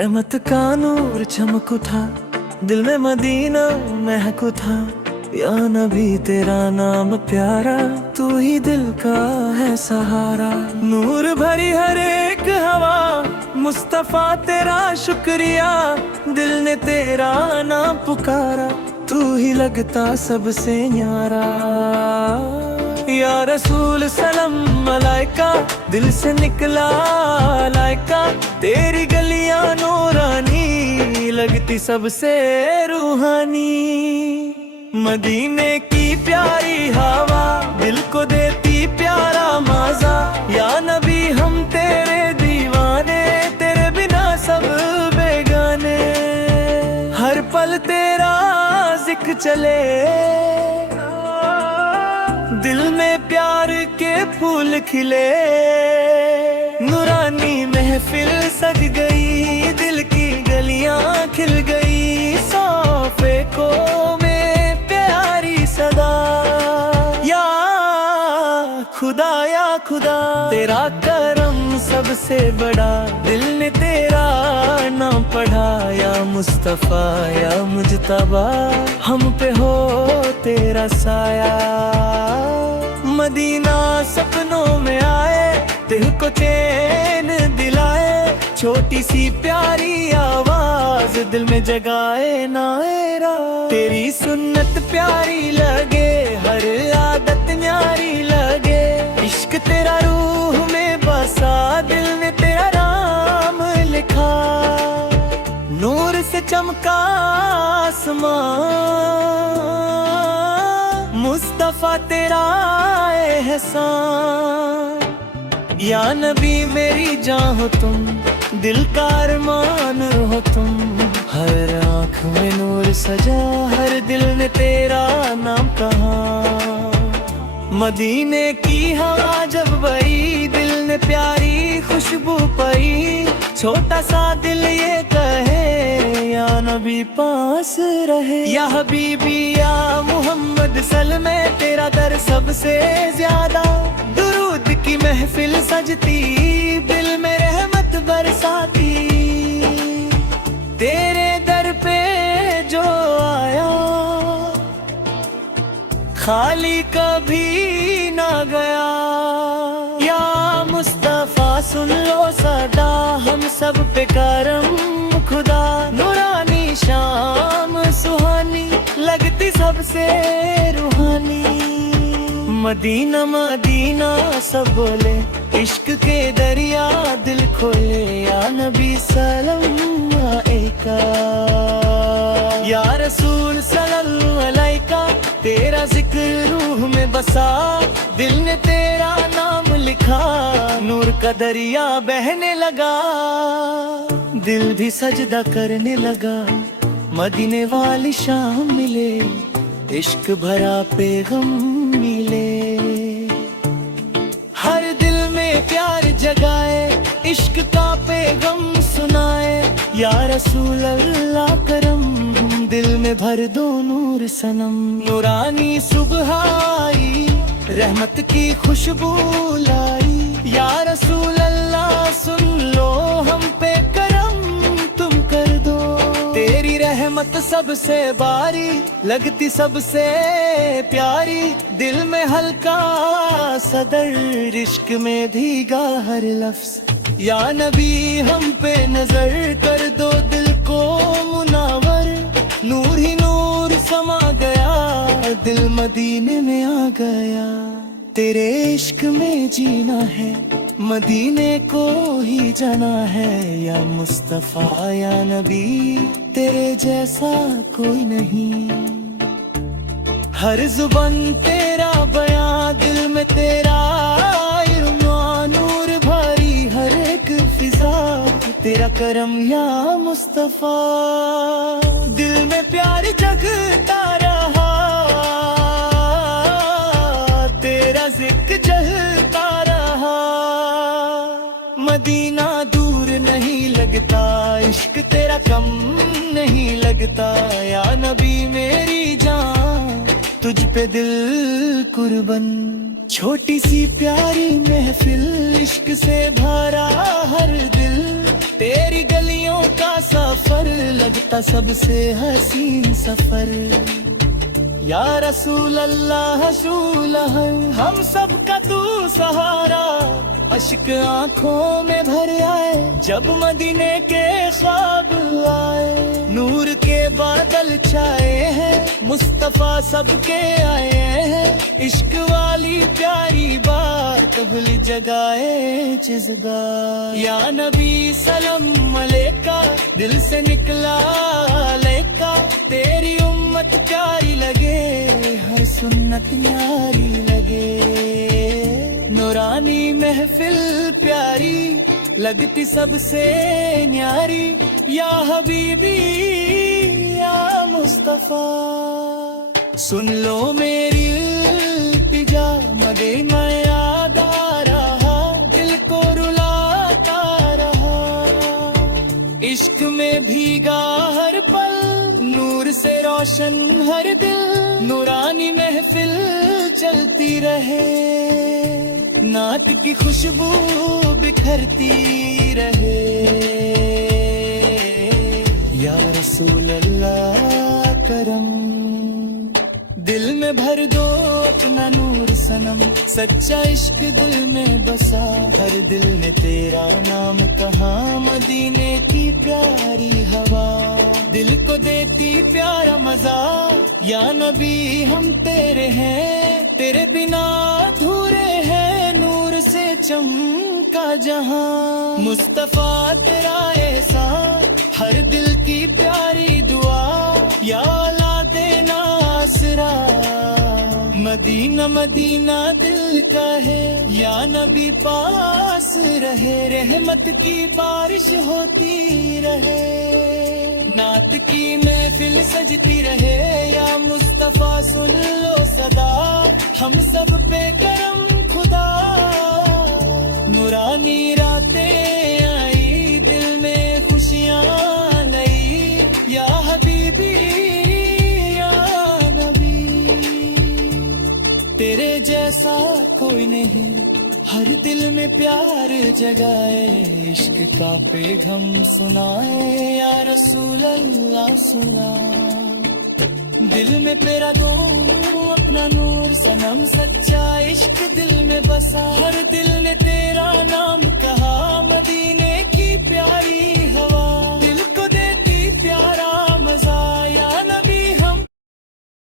रहमत का नूर चमकू था, दिल में मदीना महकू था। या नबी तेरा नाम प्यारा, तू ही दिल का है सहारा। नूर भरी हर एक हवा, मुस्तफा तेरा शुक्रिया। दिल ने तेरा नाम पुकारा, तू ही लगता सबसे न्यारा। या रसूल सलाम मलाइका, दिल से निकला लाइका। तेरी गलियां नूरानी, लगती सबसे रूहानी। मदीने की प्यारी हवा, दिल को देती प्यारा मजा। या नबी हम तेरे दीवाने, तेरे बिना सब बेगाने। हर पल तेरा जिक्र चले, दिल में प्यार के फूल खिले। नूरानी महफिल सज गई, दिल की गलियां खिल गई। सोफे को में प्यारी सदा, या खुदा तेरा करम सबसे बड़ा। दिल ने तेरा नाम पढ़ा, या मुस्तफा या मुजतबा। हम पे हो तेरा साया। मदीना सपनों में आए, दिल को चैन दिलाए। छोटी सी प्यारी आवाज, दिल में जगाए नायरा। तेरी सुन्नत प्यारी लगे, हर आदत न्यारी लगे। इश्क तेरा रूह में बसा, दिल ने तेरा नाम लिखा। नूर से चमका आसमां, मुस्तफा तेरा एहसान। या नबी मेरी जान हो तुम, दिल का अरमान हो तुम। हर आँख में नूर सजा, हर दिल ने तेरा नाम कहा। मदीने की हवा जब बही, दिल ने प्यारी खुशबू पाई। छोटा सा दिल ये कहे, या नबी पास रहे। या हबीबी या मोहम्मद सलमे, तेरा दर सबसे ज्यादा। दुरूद की महफिल सजती, दिल में रहमत बरसाती। तेरे दर पे जो आया, खाली कभी ना गया। या मुस्तफा सुन लो सदा, हम सब पे करम खुदा। नूरानी शाम सुहानी, लगती सबसे रूहानी। मदीना मदीना सब बोले, इश्क के दरिया दिल खोले। या नबी सलाम अलैका, या रसूल सल्लल्लाहु अलैका। तेरा जिक्र रूह में बसा, दिल ने तेरा नाम लिखा। नूर का दरिया बहने लगा, दिल भी सजदा करने लगा। मदीने वाली शाम मिले, इश्क भरा पैगाम मिले। हर दिल में प्यार जगाए, इश्क का पैगाम सुनाए। या रसूल अल्लाह करम, दिल में भर दो नूर सनम। नूरानी सुबह आई, रहमत की खुशबू लाई। या रसूल अल्लाह सुन लो, हम पे करम तुम कर दो। तेरी रहमत सबसे बारी, लगती सबसे प्यारी। दिल में हल्का सदर, इश्क में भीगा हर लफ्ज। या नबी हम पे नजर कर दो, दिल को मुनावर। नूर ही नूर समा गया, दिल मदीने में आ गया। तेरे इश्क में जीना है, मदीने को ही जाना है। या मुस्तफा या नबी, तेरे जैसा कोई नहीं। हर जुबान तेरा बयां, दिल में तेरा इरमान। नूर भरी हर एक फिजा, तेरा करम या मुस्तफा। दिल में प्यार जगता रहा, तेरा जिक्र जलता रहा। मदीना दूर नहीं लगता, इश्क तेरा कम नहीं लगता। या नबी मेरी जान, तुझ पे दिल कुर्बन। छोटी सी प्यारी महफिल, इश्क से भरा हर दिल। तेरी गलियों का सफर लगता सबसे हसीन सफर। या रसूल अल्लाह रसूल है हम सबका तू सहारा। अश्क आंखों में भर आए जब मदीने के ख्वाब आए। नूर के बादल छाए हैं मुस्तफा सबके आए हैं। इश्क वाली प्यारी बात कबूल जगाए जिज़गा। या नबी सलाम अलैका दिल से निकला लेका। तेरी उम्मत प्यारी लगे हर सुन्नत न्यारी लगे। नूरानी महफिल प्यारी लगती सबसे न्यारी। या हबीबी या मुस्तफा सुन लो मेरी इल्तिजा। मदीना याद आ रहा दिल को रुलाता रहा। इश्क में भीगा हर पल नूर से रोशन हर दिल। नूरानी महफिल चलती रहे नात की खुशबू बिखरती रहे। या रसूल अल्लाह करम दिल में भर दो अपना नूर सनम। सच्चा इश्क दिल में बसा हर दिल ने तेरा नाम कहा। मदीने की प्यारी हवा दिल को देती प्यारा मजा। या नबी हम तेरे हैं तेरे बिना अधूरे हैं। नूर से चमका जहां मुस्तफा तेरा ऐसा हर दिल की प्यारी दुआ। या अल्लाह देना आसरा मदीना मदीना दिल का है। या नबी पास रहे रहमत की बारिश होती रहे। नात की महफिल सजती रहे। या मुस्तफा सुन लो सदा हम सब पे करम खुदा। नूरानी रातें आई दिल में खुशियाँ लाई। या हबीबी या नबी तेरे जैसा कोई नहीं हर दिल में प्यार जगाए। इश्क का पैगाम सुनाए या रसूल अल्लाह सुना। दिल में तेरा दो अपना नूर सनम। सच्चा इश्क दिल में बसा हर दिल ने तेरा नाम कहा। मदीने की प्यारी हवा